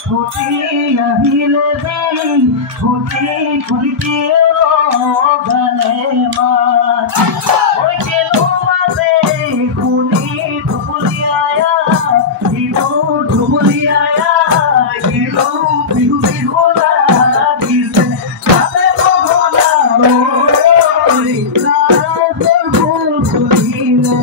ফুটি আহিলে দেই ফুটি ফুটি গানে মাত ওই কেলো মাতে শুনি ঢুবুলিয়ায়া হিলো ঢুবুলিয়ায়া হিলো বিহু বিহু লাগিছে তাতে বহলা ঐ ৰাজৰ ফুল ফুলিলে